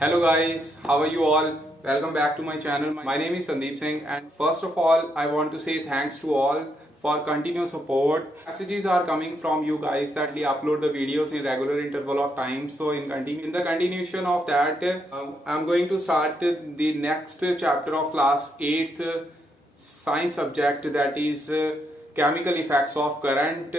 Hello guys, how are you all? Welcome back to my channel. My name is Sandeep Singh, and first of all I want to say thanks to all for continuous support. Messages are coming from you guys that we upload the videos in regular interval of time. So in the continuation of that, I'm going to start the next chapter of class 8th science subject, that is chemical effects of current.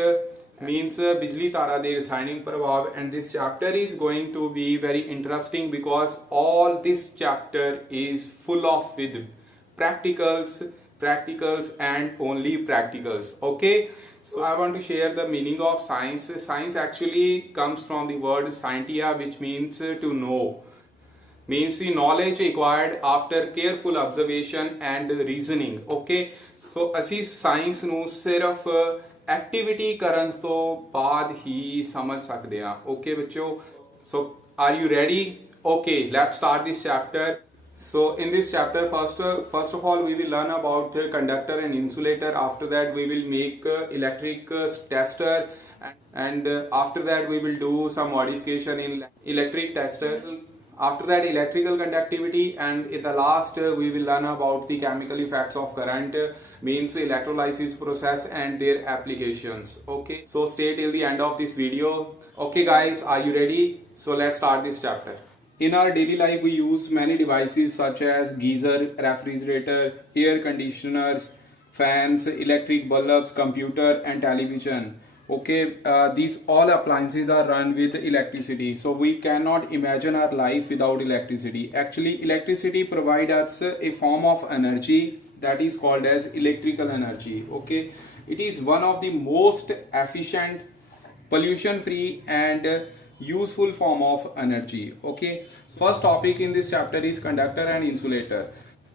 Means बिजली तारा दे रासायनिक प्रभाव, and this chapter is going to be very interesting because all this chapter is full of with practicals and only practicals. Okay, so I want to share the meaning of science. Science actually comes from the word scientia, which means to know, means the knowledge acquired after careful observation and reasoning. Okay, so ਅਸੀਂ ਸਾਇੰਸ ਨੂੰ ਸਿਰਫ ਐਕਟੀਵਿਟੀ ਕਰਨ ਤੋਂ ਬਾਅਦ ਹੀ ਸਮਝ ਸਕਦੇ ਹਾਂ. ਓਕੇ ਬੱਚੋ, so are you ready? Okay, let's start this chapter. So in this chapter, first of all we will learn about conductor and insulator. After that we will make electric tester, and after that we will do some modification in electric tester. After that, electrical conductivity, and in the last we will learn about the chemical effects of current, means electrolysis process and their applications. Okay, so stay till the end of this video. Okay guys, are you ready? So let's start this chapter. In our daily life we use many devices such as geyser, refrigerator, air conditioners, fans, electric bulbs, computer and television. Okay, these all appliances are run with electricity, so we cannot imagine our life without electricity. Actually, electricity provides us a form of energy that is called as electrical energy. Okay, it is one of the most efficient, pollution free and useful form of energy. Okay, first topic in this chapter is conductor and insulator.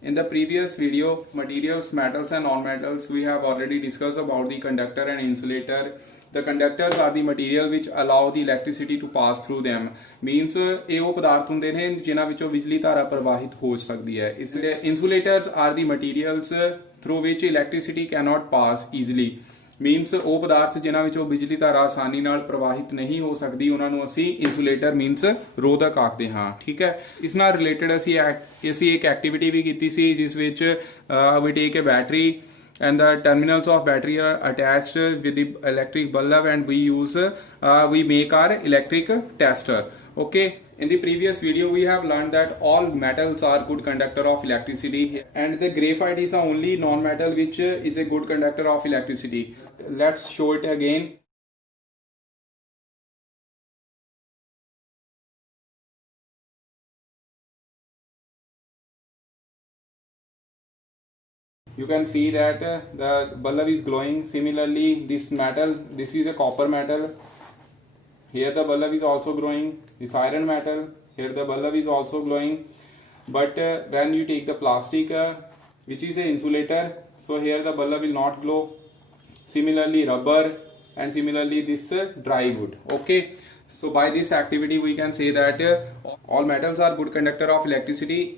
In the previous video, materials, metals and non-metals, we have already discussed about the conductor and insulator. The conductors are the material which allow the electricity to pass through them. Means ਇਹ ਉਹ ਪਦਾਰਥ ਹੁੰਦੇ ਨੇ ਜਿਨ੍ਹਾਂ ਵਿੱਚੋਂ ਬਿਜਲੀ ਧਾਰਾ ਪ੍ਰਵਾਹਿਤ ਹੋ ਸਕਦੀ ਹੈ. ਇਸ ਲਈ insulators are the materials through which electricity cannot pass easily. Means ਉਹ ਪਦਾਰਥ ਜਿਨ੍ਹਾਂ ਵਿੱਚੋਂ ਬਿਜਲੀ ਧਾਰਾ ਆਸਾਨੀ ਨਾਲ ਪ੍ਰਵਾਹਿਤ ਨਹੀਂ ਹੋ ਸਕਦੀ, ਉਹਨਾਂ ਨੂੰ ਅਸੀਂ ਇਨਸੂਲੇਟਰ ਮੀਨਸ ਰੋਧਕ ਆਖਦੇ ਹਾਂ. ਠੀਕ ਹੈ, ਇਸ ਨਾਲ ਰਿਲੇਟਡ ਅਸੀਂ ਇੱਕ ਐਕਟੀਵਿਟੀ ਵੀ ਕੀਤੀ ਸੀ ਜਿਸ ਵਿੱਚ ਵੀ ਟੇਕ ਅ battery and the terminals of battery are attached with the electric bulb, and we make our electric tester. Okay, in the previous video we have learned that all metals are good conductor of electricity, and the graphite is the only non-metal which is a good conductor of electricity. Let's show it again. You can see that the bulb is glowing. Similarly, this is a copper metal. Here the bulb is also glowing. This iron metal, here the bulb is also glowing. But when you take the plastic, which is an insulator, so here the bulb will not glow. Similarly, rubber, and similarly this dry wood. Okay, so by this activity we can say that all metals are good conductor of electricity,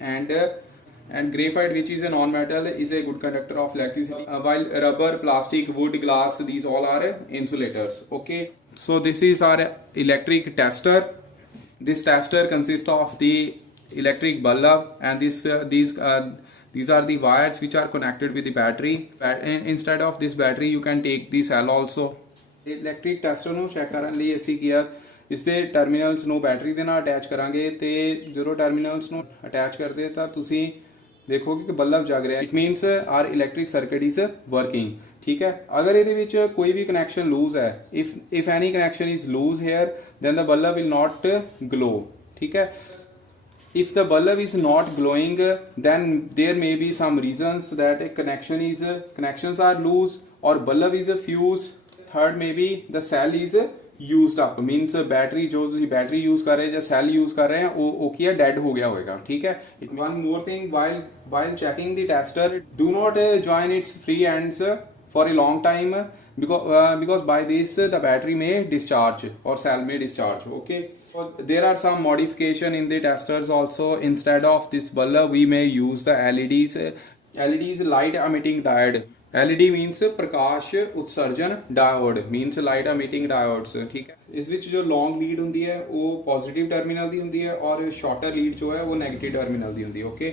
and graphite, which is a non-metal, is a good conductor of electricity, while rubber, plastic, wood, glass, these all are insulators. Okay, so this is our electric tester. This tester consists of the electric bulb, and these are the wires which are connected with the battery. Instead of this battery you can take the cell also. Electric tester ਨੂੰ ਚੈੱਕ ਕਰਨ ਲਈ ਅਸੀਂ ਕੀ ਆ, ਇਸ ਦੇ ਟਰਮੀਨਲਸ ਨੂੰ ਬੈਟਰੀ ਦੇ ਨਾਲ ਅਟੈਚ ਕਰਾਂਗੇ, ਤੇ ਜਦੋਂ ਟਰਮੀਨਲਸ ਨੂੰ ਅਟੈਚ ਕਰਦੇ ਤਾਂ ਤੁਸੀਂ ਦੇਖੋਗੇ ਕਿ ਬਲਬ ਜਗ ਰਿਹਾ. It means our electric circuit is working. ਠੀਕ ਹੈ, ਅਗਰ ਇਹਦੇ ਵਿੱਚ ਕੋਈ ਵੀ ਕਨੈਕਸ਼ਨ ਲੂਜ਼ ਹੈ, if any connection is loose here, then the bulb will not glow. ਠੀਕ ਹੈ, if the bulb is not glowing, then there may be some reasons that connections are loose, or bulb is a fuse. Third, maybe the cell is used up, means battery जो ਤੁਸੀਂ battery use कर रहे हैं या cell use कर रहे हैं वो क्या डेड हो गया होगा. ठीक है, one more thing, while checking the tester, do not join its free ends for a long time, because by this the battery may discharge or cell may discharge. Okay, so there are some modification in the testers also. Instead of this bulb we may use the LEDs, light emitting diode. LED means प्रकाश उत्सर्जन, diode means light emitting diodes, ठीक है। इस विच जो long lead होंदी है वो positive terminal दी होंदी है और शॉर्टर लीड जो है वो नेगेटिव टर्मिनल दी होंदी है, okay.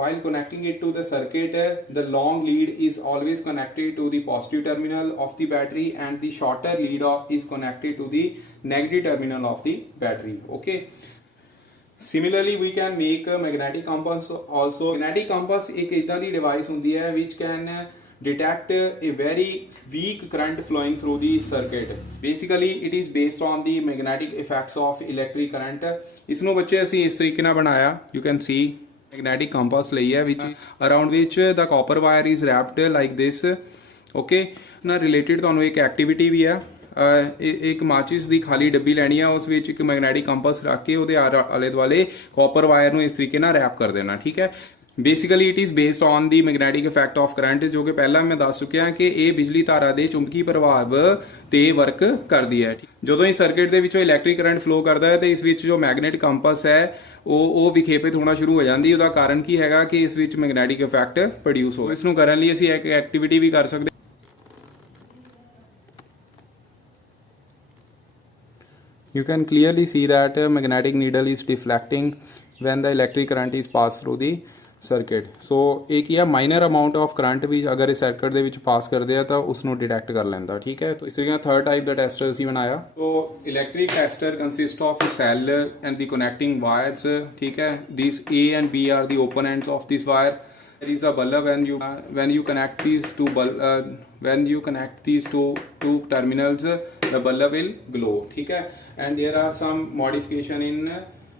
While connecting it to the circuit, the long lead is always connected to the positive terminal of the battery and the shorter lead is connected to the negative terminal of the battery, okay. Similarly, we can make a magnetic compass also. Magnetic compass एक इतना दी device होंदी है which can detect a very weak current flowing through the circuit. Basically, it is based on the magnetic effects of electric current. इसनों बच्चे ਅਸੀਂ ਇਸ ਤਰੀਕੇ ਨਾਲ ਬਣਾਇਆ, you can see magnetic compass ਲਈ ਹੈ which around which the copper wire is wrapped like this, okay। ਨਾ ਰਿਲੇਟਡ ਤੁਹਾਨੂੰ ਇੱਕ ਐਕਟੀਵਿਟੀ ਵੀ ਹੈ, ਇੱਕ ਮਾਚਿਸ ਦੀ ਖਾਲੀ ਡੱਬੀ ਲੈਣੀ ਆ, ਉਸ ਵਿੱਚ ਇੱਕ ਮੈਗਨੈਟਿਕ ਕੰਪਸ ਰੱਖ ਕੇ ਉਹਦੇ ਆਲੇ ਦੁਆਲੇ ਕਾਪਰ ਵਾਇਰ ਨੂੰ ਇਸ ਤਰੀਕੇ ਨਾਲ ਰੈਪ ਕਰ ਦੇਣਾ, ਠੀਕ ਹੈ। Basically it is based on the magnetic effect of current, ਜੋ ਕਿ ਪਹਿਲਾਂ ਮੈਂ ਦੱਸ ਚੁੱਕਿਆ ਕਿ ਇਹ ਬਿਜਲੀ ਧਾਰਾ ਦੇ ਚੁੰਬਕੀ ਪ੍ਰਭਾਵ ਤੇ ਵਰਕ ਕਰਦੀ ਹੈ। ਜਦੋਂ ਇਹ ਸਰਕਟ ਦੇ ਵਿੱਚੋਂ ਇਲੈਕਟ੍ਰਿਕ ਕਰੰਟ ਫਲੋ ਕਰਦਾ ਹੈ ਤੇ ਇਸ ਵਿੱਚ ਜੋ ਮੈਗਨੇਟ ਕੰਪਸ ਹੈ ਉਹ ਵਿਖੇਪਿਤ ਹੋਣਾ ਸ਼ੁਰੂ ਹੋ ਜਾਂਦੀ। ਉਹਦਾ ਕਾਰਨ ਕੀ ਹੈਗਾ ਕਿ ਇਸ ਵਿੱਚ ਮੈਗਨੈਟਿਕ ਇਫੈਕਟ ਪ੍ਰੋਡਿਊਸ ਹੋ। ਇਸ ਨੂੰ ਕਰਨ ਲਈ ਅਸੀਂ ਇੱਕ ਐਕਟੀਵਿਟੀ ਵੀ ਕਰ ਸਕਦੇ। You can clearly see that magnetic needle is deflecting when the electric current is passed through the circuit. So एक या minor amount of current भी अगर इस circuit ਦੇ ਵਿੱਚ pass ਕਰਦੇ ਆ ਤਾਂ ਉਸ ਨੂੰ detect ਕਰ ਲੈਂਦਾ, ਠੀਕ ਹੈ। तो इस तरीके third type ਦਾ tester ਅਸੀਂ ਬਣਾਇਆ। So electric tester consists of a cell and the connecting wires, ठीक है। These A and B are the open ends of this wire. There is a bulb when you connect these two terminals, the bulb will glow, ठीक है। And there are some modification in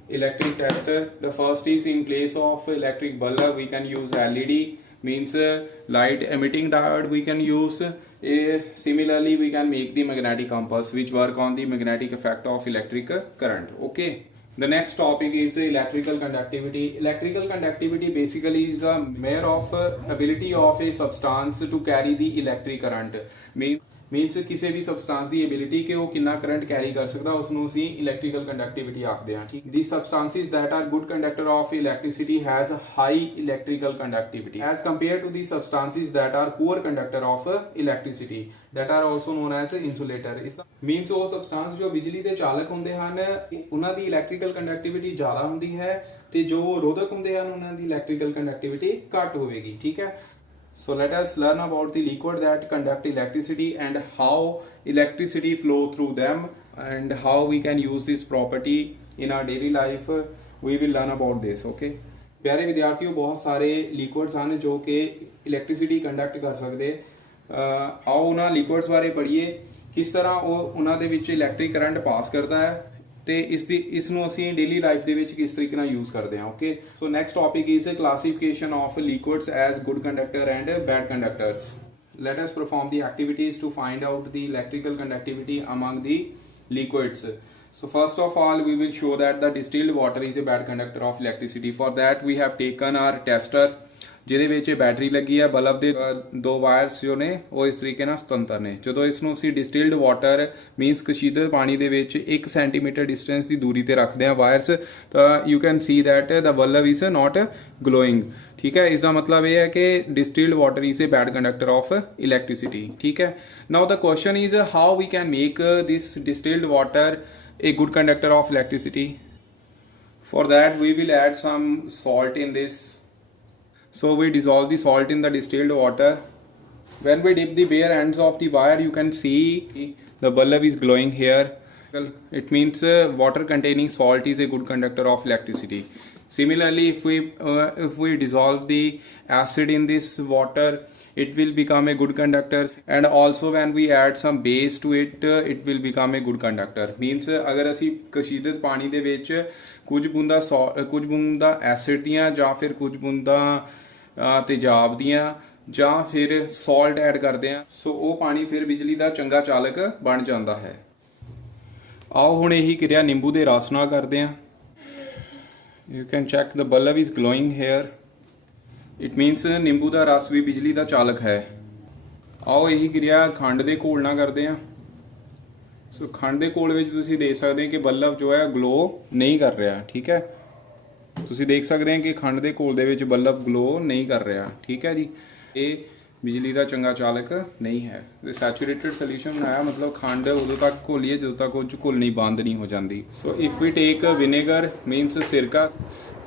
electric tester. The first is in place of electric bulb we can use LED, means light emitting diode we can use. Similarly we can make the magnetic compass which work on the magnetic effect of electric current, okay। The next topic is electrical conductivity. Electrical conductivity basically is a measure of ability of a substance to carry the electric current. Means ਕਿਸੇ ਵੀ ਸਬਸਟੈਂਸ ਦੀ ਐਬਿਲਿਟੀ ਕਿ ਉਹ ਕਿੰਨਾ current carry ਕਰ ਸਕਦਾ, ਉਸ ਨੂੰ ਅਸੀਂ electrical conductivity ਆਖਦੇ ਹਾਂ, ਠੀਕ। These substances that are good conductor of electricity has high electrical conductivity as compared to the substances that are poor conductor of electricity, that are also known as insulator. ਇਸ ਦਾ means ਉਹ ਸਬਸਟੈਂਸ ਜੋ ਬਿਜਲੀ ਦੇ ਚਾਲਕ ਹੁੰਦੇ ਹਨ ਉਹਨਾਂ ਦੀ ਇਲੈਕਟ੍ਰੀਕਲ ਕੰਡਕਟਿਵਿਟੀ ਜ਼ਿਆਦਾ ਹੁੰਦੀ ਹੈ ਤੇ ਜੋ ਰੋਧਕ ਹੁੰਦੇ ਹਨ ਉਹਨਾਂ ਦੀ ਇਲੈਕਟ੍ਰੀਕਲ ਕੰਡਕਟਿਵਿਟੀ ਘੱਟ ਹੋਵੇਗੀ, ਠੀਕ ਹੈ। So let us learn about the liquid that conduct electricity and how electricity flow through them and how we can use this property in our daily life. We will learn about this, okay। प्यारे विद्यार्थियों, बहुत सारे liquids ਹਨ ਜੋ ਕਿ electricity conduct ਕਰ ਸਕਦੇ। आओ ਉਹਨਾਂ liquids ਬਾਰੇ ਪੜ੍ਹੀਏ, ਕਿਸ ਤਰ੍ਹਾਂ ਉਹ ਉਹਨਾਂ ਦੇ ਵਿੱਚ electric current ਪਾਸ ਕਰਦਾ ਹੈ ਤੇ ਇਸ ਨੂੰ ਅਸੀਂ ਡੇਲੀ ਲਾਈਫ ਦੇ ਵਿੱਚ ਕਿਸ ਤਰੀਕੇ ਨਾਲ ਯੂਜ਼ ਕਰਦੇ ਹਾਂ, okay. So next topic is classification of liquids as good conductor and bad conductors. Let us perform the activities to find out the electrical conductivity among the liquids. So first of all we will show that the distilled water is a bad conductor of electricity. For that we have taken our tester ਜਿਹਦੇ ਵਿੱਚ ਬੈਟਰੀ ਲੱਗੀ ਹੈ, ਬਲਬ ਦੇ ਦੋ ਵਾਇਰਸ ਜੋ ਨੇ ਉਹ ਇਸ ਤਰੀਕੇ ਨਾਲ ਸੁਤੰਤਰ ਨੇ। ਜਦੋਂ ਇਸ ਨੂੰ ਅਸੀਂ ਡਿਸਟਿਲਡ ਵਾਟਰ ਮੀਨਸ ਕਸ਼ੀਦਤ ਪਾਣੀ ਦੇ ਵਿੱਚ 1 ਸੈਂਟੀਮੀਟਰ ਡਿਸਟੈਂਸ ਦੀ ਦੂਰੀ ਤੇ ਰੱਖਦੇ ਹਾਂ ਵਾਇਰਸ, ਤਾਂ you can see that the bulb is not glowing, ਠੀਕ ਹੈ। ਇਸ ਦਾ ਮਤਲਬ ਇਹ ਹੈ ਕਿ distilled water is a bad conductor of electricity, ਠੀਕ ਹੈ। Now the question is how we can make this distilled water a good conductor of electricity. For that we will add some salt in this. So we dissolve the salt in the distilled water. When we dip the bare ends of the wire, you can see the bulb is glowing here. It means water containing salt is a good conductor of electricity. Similarly, if we dissolve the acid in this water, it will become a good conductor. And also when we add some base to it, it will become a good conductor. Means अगर ਅਸੀਂ ਕਸ਼ੀਦਤ ਪਾਣੀ ਦੇ ਵਿੱਚ ਕੁਝ ਬੂੰਦਾਂ ਐਸਿਡ ਦੀਆਂ ਜਾਂ ਫਿਰ ਕੁਝ ਬੂੰਦਾਂ ਤੇਜ਼ਾਬ ਦੀਆਂ ਜਾਂ ਫਿਰ ਸਾਲਟ ਐਡ ਕਰਦੇ ਹਾਂ, ਸੋ ਉਹ ਪਾਣੀ ਫਿਰ ਬਿਜਲੀ ਦਾ ਚੰਗਾ ਚਾਲਕ ਬਣ ਜਾਂਦਾ ਹੈ। ਆਓ ਹੁਣ ਇਹੀ ਕਿਰਿਆ ਨਿੰਬੂ ਦੇ ਰਸ ਨਾਲ ਕਰਦੇ ਹਾਂ। You can check the bulb is glowing here. It means ਨਿੰਬੂ ਦਾ ਰਸ ਵੀ ਬਿਜਲੀ ਦਾ ਚਾਲਕ ਹੈ। ਆਓ ਇਹੀ ਕਿਰਿਆ ਖੰਡ ਦੇ ਘੋਲ ਨਾਲ ਕਰਦੇ ਹਾਂ। ਸੋ ਖੰਡ ਦੇ ਘੋਲ ਵਿੱਚ ਤੁਸੀਂ ਦੇਖ ਸਕਦੇ ਹੋ ਕਿ ਬਲਬ ਜੋ ਹੈ ਗਲੋ ਨਹੀਂ ਕਰ ਰਿਹਾ, ਠੀਕ ਹੈ। ਤੁਸੀਂ ਦੇਖ ਸਕਦੇ ਹੋ ਕਿ ਖੰਡ ਦੇ ਘੋਲ ਦੇ ਵਿੱਚ ਬਲਬ ਗਲੋ ਨਹੀਂ ਕਰ ਰਿਹਾ, ਠੀਕ ਹੈ ਜੀ। ਇਹ ਬਿਜਲੀ ਦਾ ਚੰਗਾ ਚਾਲਕ ਨਹੀਂ ਹੈ। ਤੇ ਸੈਚੂਰੇਟਡ ਸੋਲੂਸ਼ਨ ਬਣਾਇਆ ਮਤਲਬ ਖੰਡ ਉਦੋਂ ਤੱਕ ਘੋਲੀਏ ਜਦੋਂ ਤੱਕ ਉਹ 'ਚ ਘੁਲਣੀ ਬੰਦ ਨਹੀਂ ਹੋ ਜਾਂਦੀ। So if we take vinegar means ਸਿਰਕਾ,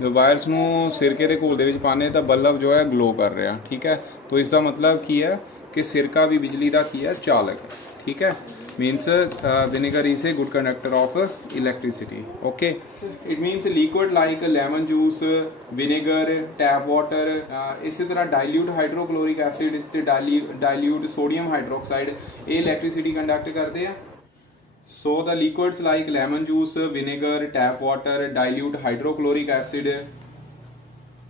ਜੋ ਵਾਇਰਸ ਨੂੰ ਸਿਰਕੇ ਦੇ ਘੋਲ ਦੇ ਵਿੱਚ ਪਾਉਂਦੇ ਤਾਂ ਬਲਬ ਜੋ ਹੈ ਗਲੋ ਕਰ ਰਿਹਾ, ਠੀਕ ਹੈ। तो इसका मतलब की है कि सिरका भी बिजली का की है चालक है, ठीक है। Means vinegar is a good conductor of electricity, okay. It means liquid like lemon juice, vinegar, tap water, इसी तरह डाइल्यूट हाइड्रोक्लोरिक एसिड ते डाइल्यूट सोडियम हाइड्रोक्साइड ये इलैक्ट्रिसिटी कंडक्ट करते हैं। So the liquids like lemon juice, vinegar, tap water, dilute hydrochloric acid,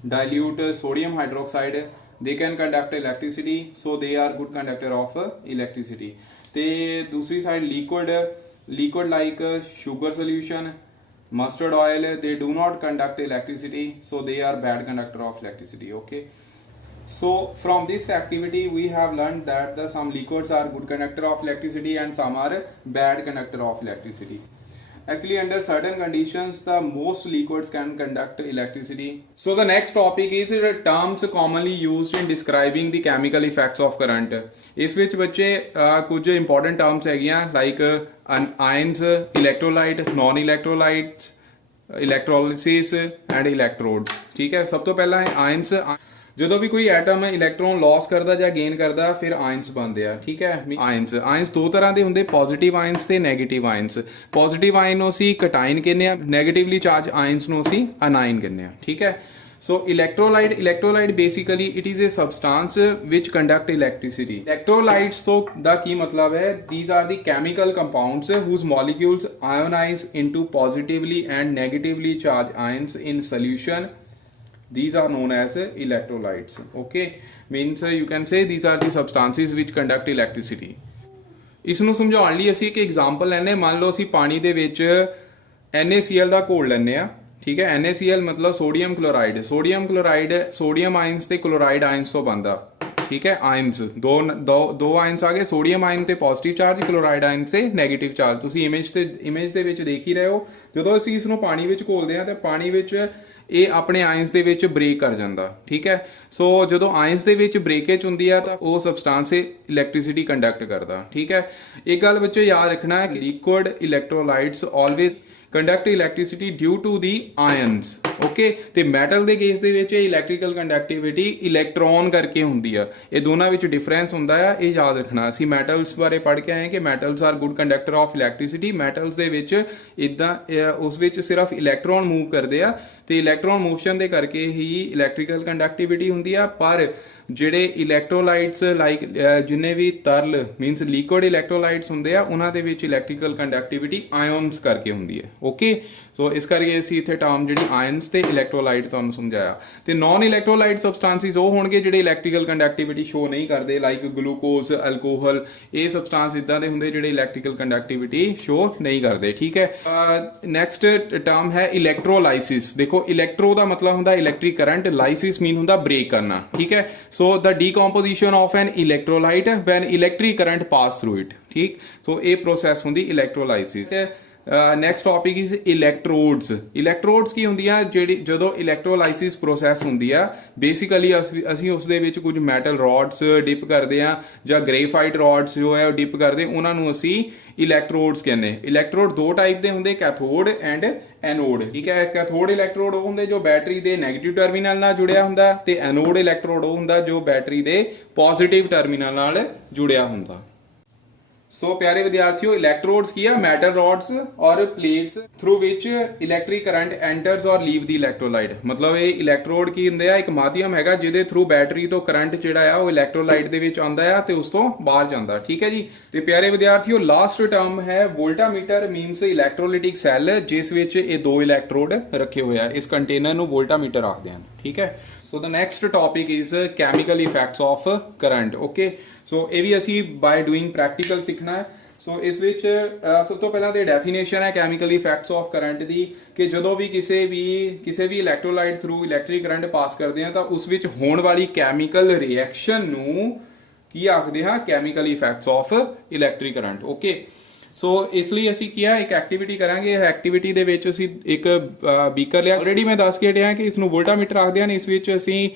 dilute sodium hydroxide they can conduct electricity, so they are good conductor of electricity। ਤੇ ਦੂਸਰੀ side liquid like sugar solution, mustard oil, they do not conduct electricity, so they are bad conductor of electricity, okay। So from this activity we have learned that some liquids are good conductor of electricity and some are bad conductor of electricity। Actually under certain conditions the most liquids can conduct electricity। So the next topic is the terms commonly used in describing the chemical effects of current। ਇਸ ਵਿੱਚ ਬੱਚੇ ਕੁਝ important terms ਹੈਗੀਆਂ like ions, electrolyte, non electrolytes, electrolysis and electrodes, ठीक है। ਸਭ ਤੋਂ ਪਹਿਲਾਂ ਹੈ ions। ਜਦੋਂ ਵੀ ਕੋਈ ਐਟਮ ਇਲੈਕਟ੍ਰੋਨ ਲਾਸ ਕਰਦਾ ਜਾਂ ਗੇਨ ਕਰਦਾ ਫਿਰ ਆਇਨਸ ਬਣਦੇ ਆ, ਠੀਕ ਹੈ। ਆਇਨਸ ਦੋ ਤਰ੍ਹਾਂ ਦੇ ਹੁੰਦੇ, ਪੋਜ਼ਿਟਿਵ ਆਇਨਸ ਤੇ ਨੈਗੇਟਿਵ ਆਇਨਸ। ਪੋਜ਼ਿਟਿਵ ਆਇਨ ਨੂੰ ਅਸੀਂ ਕਟਾਇਨ ਕਹਿੰਦੇ ਆ, ਨੈਗੇਟਿਵਲੀ ਚਾਰਜ ਆਇਨਸ ਨੂੰ ਅਸੀਂ ਅਨਾਇਨ ਕਹਿੰਦੇ ਆ, ਠੀਕ ਹੈ। So electrolyte basically it is a substance which conduct electricity। Electrolytes तो ਦਾ ਕੀ ਮਤਲਬ ਹੈ, these are the chemical compounds whose molecules ionize into positively and negatively charged ions in solution। These are known as electrolytes, okay। Means you can say these are the substances which conduct electricity। ਇਸ ਨੂੰ ਸਮਝਾਉਣ ਲਈ ਅਸੀਂ ਇੱਕ ਐਗਜ਼ਾਮਪਲ ਲੈਣੇ। ਮੰਨ ਲਓ ਅਸੀਂ ਪਾਣੀ ਦੇ ਵਿੱਚ NaCl ਦਾ ਘੋਲ ਲੈਂਦੇ ਆ, ਠੀਕ ਹੈ। NaCl ਮਤਲਬ ਸੋਡੀਅਮ ਕਲੋਰਾਈਡ। ਸੋਡੀਅਮ ਆਇਨਸ ਤੇ ਕਲੋਰਾਈਡ ਆਇਨਸ ਤੋਂ ਬਣਦਾ, ਠੀਕ ਹੈ। ਆਇਨਸ ਦੋ ਆਇਨਸ ਆ ਗਏ, ਸੋਡੀਅਮ ਆਇਨ ਤੇ ਪੋਜ਼ਿਟਿਵ ਚਾਰਜ, ਕਲੋਰਾਈਡ ਆਇਨ ਤੇ ਨੈਗੇਟਿਵ ਚਾਰਜ। ਤੁਸੀਂ ਇਮੇਜ ਦੇ ਵਿੱਚ ਦੇਖ ਹੀ ਰਹੇ ਹੋ। ਜਦੋਂ ਅਸੀਂ ਇਸ ਨੂੰ ਪਾਣੀ ਵਿੱਚ ਘੋਲਦੇ ਹਾਂ ਤਾਂ ਪਾਣੀ ਵਿੱਚ ਇਹ ਆਪਣੇ ਆਇਨਸ ਦੇ ਵਿੱਚ ਬ੍ਰੇਕ ਕਰ ਜਾਂਦਾ, ਠੀਕ ਹੈ। ਸੋ ਜਦੋਂ ਆਇਨਸ ਦੇ ਵਿੱਚ ਬ੍ਰੇਕੇਜ ਹੁੰਦੀ ਆ ਤਾਂ ਉਹ ਸਬਸਟੈਂਸ ਇਲੈਕਟ੍ਰਿਸਿਟੀ ਕੰਡਕਟ ਕਰਦਾ, ਠੀਕ ਹੈ। ਇੱਕ ਗੱਲ ਬੱਚੋ ਯਾਦ ਰੱਖਣਾ ਹੈ ਕਿ liquid electrolytes always conduct electricity due to the ions, okay. ਤੇ ਮੈਟਲ ਦੇ ਕੇਸ ਦੇ ਵਿੱਚ ਇਲੈਕਟ੍ਰੀਕਲ ਕੰਡਕਟਿਵਿਟੀ ਇਲੈਕਟ੍ਰੋਨ ਕਰਕੇ ਹੁੰਦੀ ਆ। ਇਹ ਦੋਨਾਂ ਵਿੱਚ ਡਿਫਰੈਂਸ ਹੁੰਦਾ ਆ, ਇਹ ਯਾਦ ਰੱਖਣਾ। ਅਸੀਂ ਮੈਟਲਸ ਬਾਰੇ ਪੜ੍ਹ ਕੇ ਆਏ ਕਿ metals are good conductor of electricity. Metals ਦੇ ਵਿੱਚ ਇਦਾਂ ਉਸ ਵਿੱਚ ਸਿਰਫ ਇਲੈਕਟ੍ਰੋਨ ਮੂਵ ਕਰਦੇ ਆ ਤੇ ਇਲੈਕਟ੍ਰੋਨ ਮੋਸ਼ਨ ਦੇ ਕਰਕੇ ਹੀ ਇਲੈਕਟ੍ਰੀਕਲ ਕੰਡਕਟਿਵਿਟੀ ਹੁੰਦੀ ਆ। ਪਰ ਜਿਹੜੇ ਇਲੈਕਟ੍ਰੋਲਾਈਟਸ ਲਾਈਕ ਜਿੰਨੇ ਵੀ ਤਰਲ ਮੀਨਸ ਲਿਕੁਇਡ ਇਲੈਕਟ੍ਰੋਲਾਈਟਸ ਹੁੰਦੇ ਆ ਉਹਨਾਂ ਦੇ ਵਿੱਚ ਇਲੈਕਟ੍ਰੀਕਲ ਕੰਡਕਟਿਵਿਟੀ ਆਇਨਸ ਕਰਕੇ ਹੁੰਦੀ ਹੈ, ਓਕੇ। ਸੋ ਇਸ ਕਰਕੇ ਅਸੀਂ ਇੱਥੇ ਟਰਮ ਜਿਹੜੀ ਆਇਨਸ ਤੇ ਇਲੈਕਟ੍ਰੋਲਾਈਟ ਤੁਹਾਨੂੰ ਸਮਝਾਇਆ। ਤੇ ਨਾਨ ਇਲੈਕਟ੍ਰੋਲਾਈਟ ਸਬਸਟੈਂਸਿਸ ਉਹ ਹੋਣਗੇ ਜਿਹੜੇ ਇਲੈਕਟ੍ਰੀਕਲ ਕੰਡਕਟਿਵਿਟੀ ਸ਼ੋ ਨਹੀਂ ਕਰਦੇ, ਲਾਈਕ ਗਲੂਕੋਜ਼, ਅਲਕੋਹਲ। ਇਹ ਸਬਸਟੈਂਸ ਇਦਾਂ ਦੇ ਹੁੰਦੇ ਜਿਹੜੇ ਇਲੈਕਟ੍ਰੀਕਲ ਕੰਡਕਟਿਵਿਟੀ ਸ਼ੋ ਨਹੀਂ ਕਰਦੇ, ਠੀਕ ਹੈ। ਨੈਕਸਟ ਟਰਮ ਹੈ ਇਲੈਕਟ੍ਰੋਲਾਈਸਿਸ। ਦੇਖੋ ਇਲੈਕਟ੍ਰੋ ਦਾ ਮਤਲਬ ਹੁੰਦਾ ਇਲੈਕਟ੍ਰਿਕ ਕਰੰਟ, ਲਾਈਸਿਸ ਮੀਨ ਹੁੰਦਾ ਬ੍ਰੇਕ ਕਰਨਾ, ਠੀਕ ਹੈ। So the decomposition of an electrolyte when electric current pass through it, ठीक। So a process हुंदी electrolysis। Next topic is electrodes. Electrodes ਕੀ ਹੁੰਦੀਆਂ, ਜਿਹੜੀ ਜਦੋਂ ਇਲੈਕਟ੍ਰੋਲਾਈਸਿਸ ਪ੍ਰੋਸੈਸ ਹੁੰਦੀ ਆ ਬੇਸਿਕਲੀ ਅਸੀਂ ਉਸ ਦੇ ਵਿੱਚ ਕੁਝ ਮੈਟਲ ਰੋਡਸ ਡਿਪ ਕਰਦੇ ਆ ਜਾਂ ਗ੍ਰੇਫਾਈਟ ਰੋਡਸ ਜੋ ਹੈ ਉਹ ਡਿਪ ਕਰਦੇ, ਉਹਨਾਂ ਨੂੰ ਅਸੀਂ ਇਲੈਕਟ੍ਰੋਡਸ ਕਹਿੰਦੇ। ਇਲੈਕਟ੍ਰੋਡ ਦੋ ਟਾਈਪ ਦੇ ਹੁੰਦੇ, ਕੈਥੋਡ ਐਂਡ ਐਨੋਡ, ਠੀਕ ਹੈ। ਕੈਥੋਡ ਇਲੈਕਟ੍ਰੋਡ ਉਹ ਹੁੰਦੇ ਜੋ ਬੈਟਰੀ ਦੇ ਨੈਗੇਟਿਵ ਟਰਮੀਨਲ ਨਾਲ ਜੁੜਿਆ ਹੁੰਦਾ ਤੇ ਐਨੋਡ ਇਲੈਕਟ੍ਰੋਡ ਉਹ ਹੁੰਦਾ ਜੋ ਬੈਟਰੀ ਦੇ ਪੋਜ਼ਿਟਿਵ ਟਰਮੀਨਲ ਨਾਲ ਜੁੜਿਆ ਹੁੰਦਾ। सो प्यारे विद्यार्थियों, इलेक्ट्रोड्स किया मेटल रॉड्स और plates through which electric current enters और लीव दी इलैक्ट्रोलाइट। मतलब ये इलैक्ट्रोड की ਹੁੰਦੇ ਆ ਇੱਕ ਮਾਧਿਅਮ ਹੈਗਾ ਜਿਹਦੇ ਥਰੂ ਬੈਟਰੀ ਤੋਂ ਕਰੰਟ ਜਿਹੜਾ ਆ ਉਹ ਇਲੈਕਟ੍ਰੋਲਾਈਟ ਦੇ ਵਿੱਚ ਆਉਂਦਾ ਆ ਤੇ ਉਸ ਤੋਂ ਬਾਹਰ ਜਾਂਦਾ, ਠੀਕ ਹੈ ਜੀ। ਤੇ ਪਿਆਰੇ ਵਿਦਿਆਰਥੀਓ ਲਾਸਟ ਟਰਮ ਹੈ ਵੋਲਟਾਮੀਟਰ ਮੀਨਸ ਇਲੈਕਟ੍ਰੋਲਾਈਟਿਕ ਸੈੱਲ ਜਿਸ ਵਿੱਚ ਇਹ ਦੋ ਇਲੈਕਟ੍ਰੋਡ ਰੱਖੇ ਹੋਏ ਆ। ਇਸ ਕੰਟੇਨਰ ਨੂੰ ਵੋਲਟਾਮੀਟਰ ਆਖਦੇ ਹਨ, ਠੀਕ ਹੈ। So the next topic is chemical effects of current, okay। So ਇਹ ਵੀ ਅਸੀਂ by doing practical ਸਿੱਖਣਾ ਹੈ। ਸੋ ਇਸ ਵਿੱਚ ਸਭ ਤੋਂ ਪਹਿਲਾਂ ਤੇ ਡੈਫੀਨੇਸ਼ਨ ਹੈ ਕੈਮੀਕਲ ਇਫੈਕਟਸ ਆਫ ਕਰੰਟ ਦੀ ਕਿ ਜਦੋਂ ਵੀ ਕਿਸੇ ਵੀ ਇਲੈਕਟ੍ਰੋਲਾਈਟ ਥਰੂ ਇਲੈਕਟ੍ਰਿਕ ਕਰੰਟ ਪਾਸ ਕਰਦੇ ਆ ਤਾਂ ਉਸ ਵਿੱਚ ਹੋਣ ਵਾਲੀ ਕੈਮੀਕਲ ਰਿਐਕਸ਼ਨ ਨੂੰ ਕੀ ਆਖਦੇ ਹਾਂ, chemical effects of electric current, okay. So ਇਸ ਲਈ ਅਸੀਂ ਕੀ ਆ ਇੱਕ ਐਕਟੀਵਿਟੀ ਕਰਾਂਗੇ। ਇਹ ਐਕਟੀਵਿਟੀ ਦੇ ਵਿੱਚ ਅਸੀਂ ਇੱਕ ਬੀਕਰ ਲਿਆ, ਆਲਰੇਡੀ ਮੈਂ ਦੱਸ ਕੇ ਹਟਿਆ ਕਿ ਇਸ ਨੂੰ ਵੋਲਟਾਮੀਟਰ ਆਖਦੇ ਹਨ। ਇਸ ਵਿੱਚ ਅਸੀਂ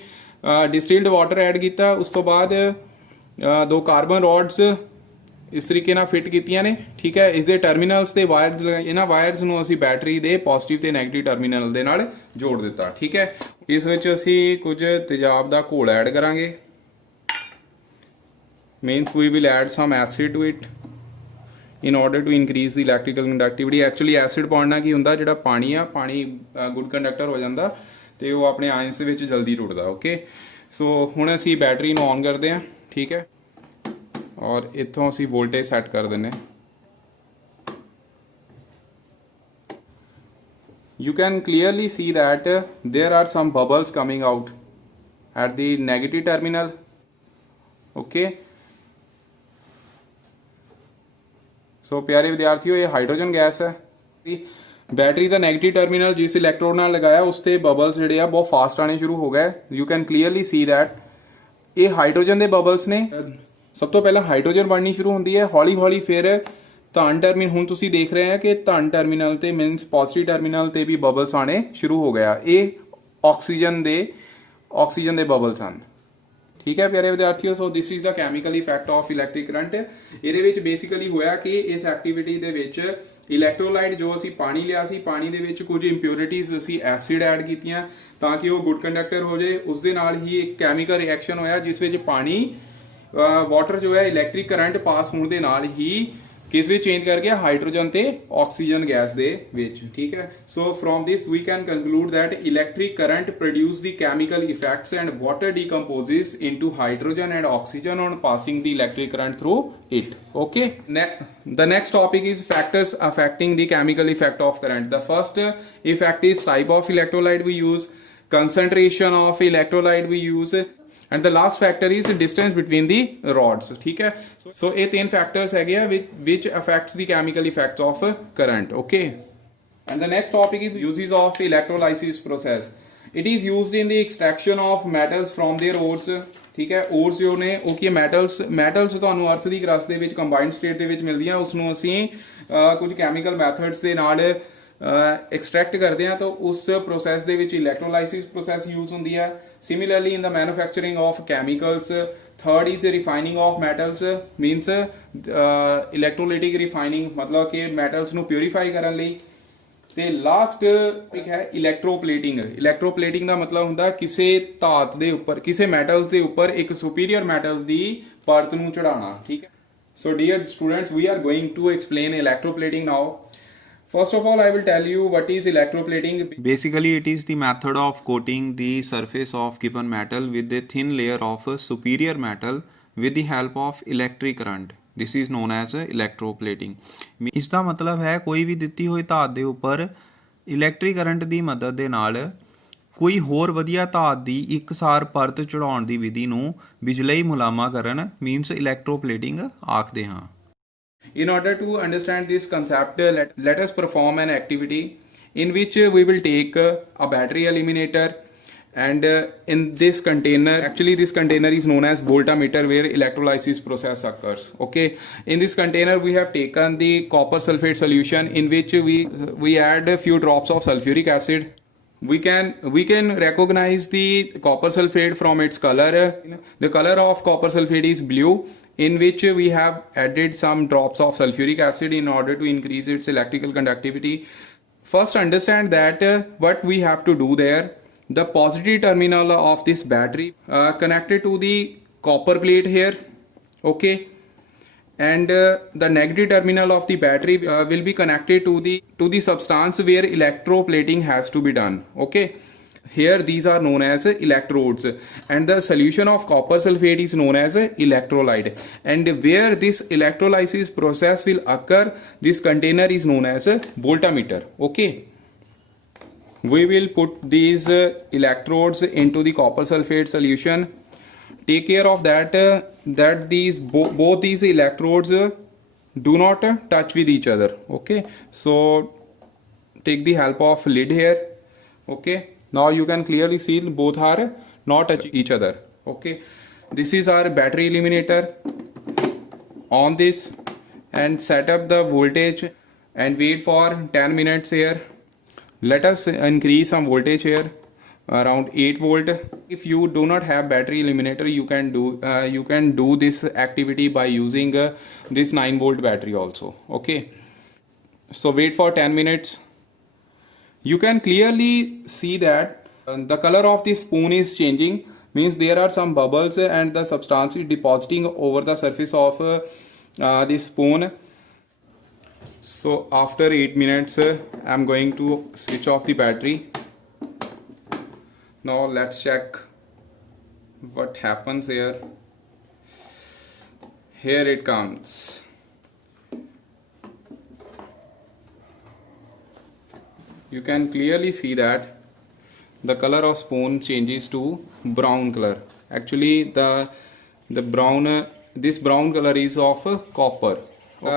ਡਿਸਟਿਲਡ ਵਾਟਰ ਐਡ ਕੀਤਾ, ਉਸ ਤੋਂ ਬਾਅਦ ਦੋ ਕਾਰਬਨ ਰੋਡਸ ਇਸ ਤਰੀਕੇ ਨਾਲ ਫਿੱਟ ਕੀਤੀਆਂ ਨੇ, ਠੀਕ ਹੈ। ਇਸ ਦੇ ਟਰਮੀਨਲਸ ਤੇ ਵਾਇਰਸ, ਇਹਨਾਂ ਵਾਇਰਸ ਨੂੰ ਅਸੀਂ ਬੈਟਰੀ ਦੇ ਪੋਜ਼ਿਟਿਵ ਤੇ ਨੈਗੇਟਿਵ ਟਰਮੀਨਲ ਦੇ ਨਾਲ ਜੋੜ ਦਿੱਤਾ, ਠੀਕ ਹੈ। ਇਸ ਵਿੱਚ ਅਸੀਂ ਕੁਝ ਤੇਜ਼ਾਬ ਦਾ ਘੋਲ ਐਡ ਕਰਾਂਗੇ। means we will add some acid to it in order to increase the electrical conductivity। actually acid ਪਾਉਣ ਨਾਲ ਕੀ ਹੁੰਦਾ, ਜਿਹੜਾ ਪਾਣੀ ਆ, ਪਾਣੀ ਗੁੱਡ ਕੰਡਕਟਰ ਹੋ ਜਾਂਦਾ ਤੇ ਉਹ ਆਪਣੇ ਆਇਨਸ ਦੇ ਵਿੱਚ ਜਲਦੀ ਟੁੱਟਦਾ। ਓਕੇ, ਸੋ ਹੁਣ ਅਸੀਂ ਬੈਟਰੀ ਨੂੰ ਔਨ ਕਰਦੇ ਹਾਂ, ਠੀਕ ਹੈ, ਔਰ ਇੱਥੋਂ ਅਸੀਂ ਵੋਲਟੇਜ ਸੈੱਟ ਕਰ ਦਿੰਨੇ। You can clearly see that there are some bubbles coming out at the negative terminal। okay, ਸੋ ਪਿਆਰੇ ਵਿਦਿਆਰਥੀਓ, ਇਹ ਹਾਈਡਰੋਜਨ ਗੈਸ ਹੈ। ਬੈਟਰੀ ਦਾ ਨੈਗੇਟਿਵ ਟਰਮੀਨਲ ਜਿਸ ਇਲੈਕਟ੍ਰੋਡ ਨਾਲ ਲਗਾਇਆ ਉਸ ਤੇ ਬਬਲਸ ਜਿਹੜੇ ਆ ਬਹੁਤ ਫਾਸਟ ਆਣੇ ਸ਼ੁਰੂ ਹੋ ਗਏ। ਯੂ ਕੈਨ ਕਲੀਅਰਲੀ ਸੀ ਦੈਟ ਇਹ ਹਾਈਡਰੋਜਨ ਦੇ ਬਬਲਸ ਨੇ। ਸਭ ਤੋਂ ਪਹਿਲਾਂ ਹਾਈਡਰੋਜਨ ਬਣਨੀ ਸ਼ੁਰੂ ਹੁੰਦੀ ਹੈ, ਹੌਲੀ ਹੌਲੀ ਫਿਰ ਧਨ ਟਰਮੀਨਲ, ਹੁਣ ਤੁਸੀਂ ਦੇਖ ਰਹੇ ਆ ਕਿ ਧਨ ਟਰਮੀਨਲ ਤੇ ਮੀਨਸ ਪੋਜ਼ਿਟਿਵ ਟਰਮੀਨਲ ਤੇ ਵੀ ਬਬਲਸ ਆਣੇ ਸ਼ੁਰੂ ਹੋ ਗਿਆ। ਇਹ ਆਕਸੀਜਨ ਦੇ ਬਬਲਸ ਹਨ, ਠੀਕ ਹੈ ਪਿਆਰੇ ਵਿਦਿਆਰਥੀਓ। So this is the chemical effect of electric current. ਇਹਦੇ ਵਿੱਚ ਬੇਸਿਕਲੀ ਹੋਇਆ ਕਿ ਇਸ ਐਕਟੀਵਿਟੀ ਦੇ ਵਿੱਚ ਇਲੈਕਟ੍ਰੋਲਾਈਟ ਜੋ ਅਸੀਂ ਪਾਣੀ ਲਿਆ ਸੀ, ਪਾਣੀ ਦੇ ਵਿੱਚ ਕੁਝ ਇੰਪਿਉਰਿਟੀਜ਼ ਅਸੀਂ ਐਸਿਡ ਐਡ ਕੀਤੀਆਂ ਤਾਂ ਕਿ ਉਹ ਗੁੱਡ ਕੰਡਕਟਰ ਹੋ ਜਾਏ। ਉਸ ਦੇ ਨਾਲ ਹੀ ਇੱਕ ਕੈਮੀਕਲ ਰਿਐਕਸ਼ਨ ਹੋਇਆ ਜਿਸ ਵਿੱਚ ਪਾਣੀ ਵਾਟਰ ਜੋ ਹੈ ਇਲੈਕਟ੍ਰਿਕ ਕਰੰਟ ਪਾਸ ਹੋਣ ਦੇ ਨਾਲ ਹੀ ਕਿਸ ਵਿੱਚ ਚੇਂਜ ਕਰ ਗਿਆ, ਹਾਈਡਰੋਜਨ ਤੇ ਆਕਸੀਜਨ ਗੈਸ ਦੇ ਵਿੱਚ, ਠੀਕ ਹੈ। So from this we can conclude that electric current produce the chemical effects and water decomposes into hydrogen and oxygen on passing the electric current through it। okay, the next topic is factors affecting the chemical effect of current। the first effect is type of electrolyte we use, concentration of electrolyte we use, and the last factor is distance between the rods, ठीक है। so ਇਹ ਤਿੰਨ factors ਹੈਗੇ ਆ which affects the chemical effects of current। okay, and the next topic is uses of electrolysis process। it is used in the extraction of metals from their ores, ਠੀਕ ਹੈ। ores ਜੋ ਨੇ ਉਹ ਕੀ ਮੈਟਲਸ ਤੁਹਾਨੂੰ ਅਰਥ ਦੀ ਕਰਸਟ ਦੇ ਵਿੱਚ ਕੰਬਾਈਨਡ ਸਟੇਟ ਦੇ ਵਿੱਚ ਮਿਲਦੀਆਂ, ਉਸ ਨੂੰ ਅਸੀਂ ਕੁਝ ਕੈਮੀਕਲ ਮੈਥਡਸ ਦੇ ਨਾਲ एक्सट्रैक्ट करते हैं तो उस प्रोसैस ਦੇ ਵਿੱਚ ਇਲੈਕਟ੍ਰੋਲਾਈਸਿਸ ਪ੍ਰੋਸੈਸ ਯੂਜ਼ ਹੁੰਦੀ ਹੈ। Similarly in the manufacturing of chemicals. Third is refining of metals, means electrolytic refining, ਮਤਲਬ ਕਿ ਮੈਟਲਸ ਨੂੰ ਪਿਊਰੀਫਾਈ ਕਰਨ ਲਈ। ਤੇ ਲਾਸਟ ਇੱਕ ਹੈ ਇਲੈਕਟ੍ਰੋਪਲੇਟਿੰਗ। ਇਲੈਕਟ੍ਰੋਪਲੇਟਿੰਗ ਦਾ ਮਤਲਬ ਹੁੰਦਾ ਕਿਸੇ ਧਾਤ ਦੇ ਉੱਪਰ, ਕਿਸੇ ਮੈਟਲ ਦੇ ਉੱਪਰ ਇੱਕ ਸੁਪੀਰੀਅਰ ਮੈਟਲ ਦੀ ਪਰਤ ਨੂੰ ਚੜਾਉਣਾ, ਠੀਕ ਹੈ। So dear students, we are going to explain electroplating now. First of all, I will tell you what is electroplating. Basically, it is the method of coating the surface of given metal with a thin layer of superior metal with the help of electric current. This is known as electroplating. ਇਸ ਦਾ ਮਤਲਬ ਹੈ ਕੋਈ ਵੀ ਦਿੱਤੀ ਹੋਈ ਧਾਤ ਦੇ ਉੱਪਰ ਇਲੈਕਟ੍ਰਿਕ ਕਰੰਟ ਦੀ ਮਦਦ ਦੇ ਨਾਲ ਕੋਈ ਹੋਰ ਵਧੀਆ ਧਾਤ ਦੀ ਇੱਕਸਾਰ ਪਰਤ ਚੜਾਉਣ ਦੀ ਵਿਧੀ ਨੂੰ ਬਿਜਲਈ ਮੁਲਾਮਾਕਰਨ ਮੀਨਸ ਇਲੈਕਟ੍ਰੋਪਲੇਟਿੰਗ ਆਖਦੇ ਹਾਂ। In order to understand this concept, let us perform an activity in which we will take a battery eliminator, and in this container, actually this container is known as voltameter where electrolysis process occurs। okay, in this container we have taken the copper sulfate solution in which we add a few drops of sulfuric acid। we can recognize the copper sulfate from its color। the color of copper sulfate is blue, in which we have added some drops of sulfuric acid in order to increase its electrical conductivity। first understand that what we have to do there, the positive terminal of this battery connected to the copper plate here, okay, and the negative terminal of the battery will be connected to the substance where electroplating has to be done। okay, here these are known as electrodes, and the solution of copper sulfate is known as electrolyte, and where this electrolysis process will occur, this container is known as voltameter। okay, we will put these electrodes into the copper sulfate solution। take care of that that these both these electrodes do not touch with each other। okay, so take the help of lid here। okay, now you can clearly see both are not touch each other। okay, this is our battery eliminator। on this and set up the voltage and wait for 10 minutes here। let us increase some voltage here around 8 volt. If you do not have battery eliminator, you can do this activity by using this 9 volt battery also. Okay, so wait for 10 minutes. You can clearly see that the color of the spoon is changing, means there are some bubbles and the substance is depositing over the surface of the spoon. So after 8 minutes I'm going to switch off the battery. Now let's check what happens here. Here it comes. You can clearly see that the color of spoon changes to brown color. Actually the brown this brown color is of copper.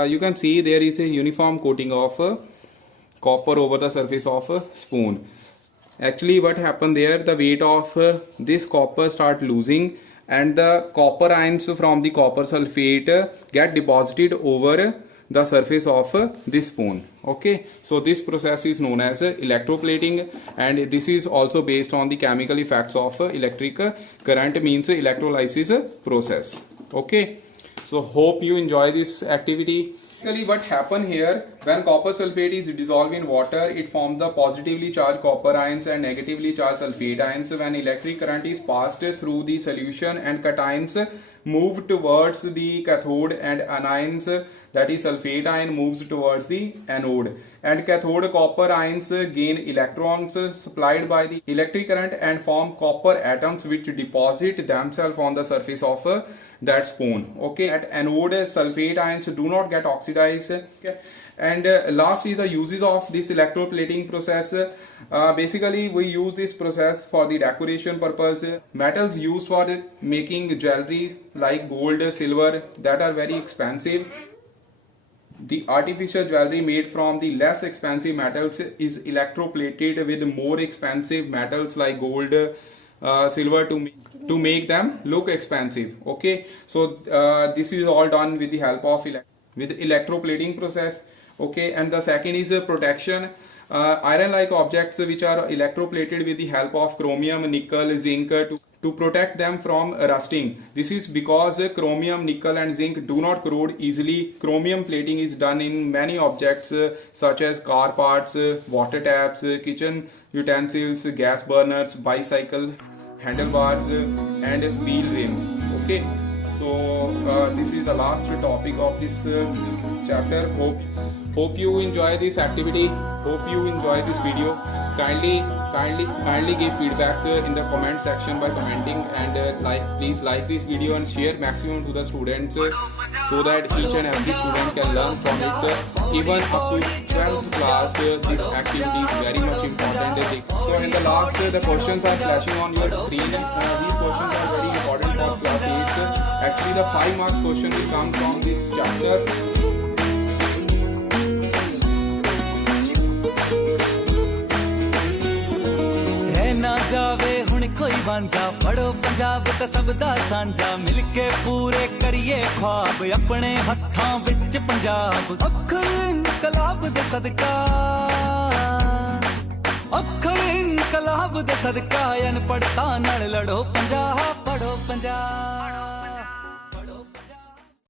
You can see there is a uniform coating of copper over the surface of a spoon. Actually what happened there, the weight of this copper start losing and the copper ions from the copper sulfate get deposited over the surface of this spoon. Okay, so this process is known as electroplating, and this is also based on the chemical effects of electric current, means electrolysis process. Okay, so hope you enjoy this activity. Basically what happen here, when copper sulfate is dissolved in water, it forms the positively charged copper ions and negatively charged sulfate ions. When electric current is passed through the solution and cations move towards the cathode and anions, that is sulfate ion, moves towards the anode, and cathode copper ions gain electrons supplied by the electric current and form copper atoms which deposit themselves on the surface of that spoon. Okay, at anode sulfate ions do not get oxidized. Okay. And last is the uses of this electroplating process. Basically we use this process for the decoration purpose. Metals used for making jewelry like gold, silver, that are very expensive. The artificial jewelry made from the less expensive metals is electroplated with more expensive metals like gold, silver to make them look expensive. Okay, so this is all done with the help of electroplating process. Okay, and the second is protection. Iron like objects which are electroplated with the help of chromium, nickel, zinc to protect them from rusting. This is because chromium, nickel and zinc do not corrode easily. Chromium plating is done in many objects such as car parts, water taps, kitchen utensils, gas burners, bicycle handlebars and wheel rims. Okay, so this is the last topic of this chapter. Hope you enjoy this activity. Hope you enjoy this video. Kindly give feedback in the comment section by commenting, and please like this video and share maximum to the students so that each and every student can learn from it. Even up to 12th class, this activity is very much important. So in the last, the questions are flashing on your screen. These questions are very important for class 8. Actually, the 5 marks question will come from this chapter. ना जावे हुण कोई वांझा, पढ़ो पंजाब ता सब दा सांझा, मिलके पूरे करिए ख्वाब अपने हत्थां विच पंजाब। अखर इनकलाब दे सदका, अखर इनकलाब दे सदका, अनपढ़ता नाल लड़ो पंजाब, पढ़ो पंजाब।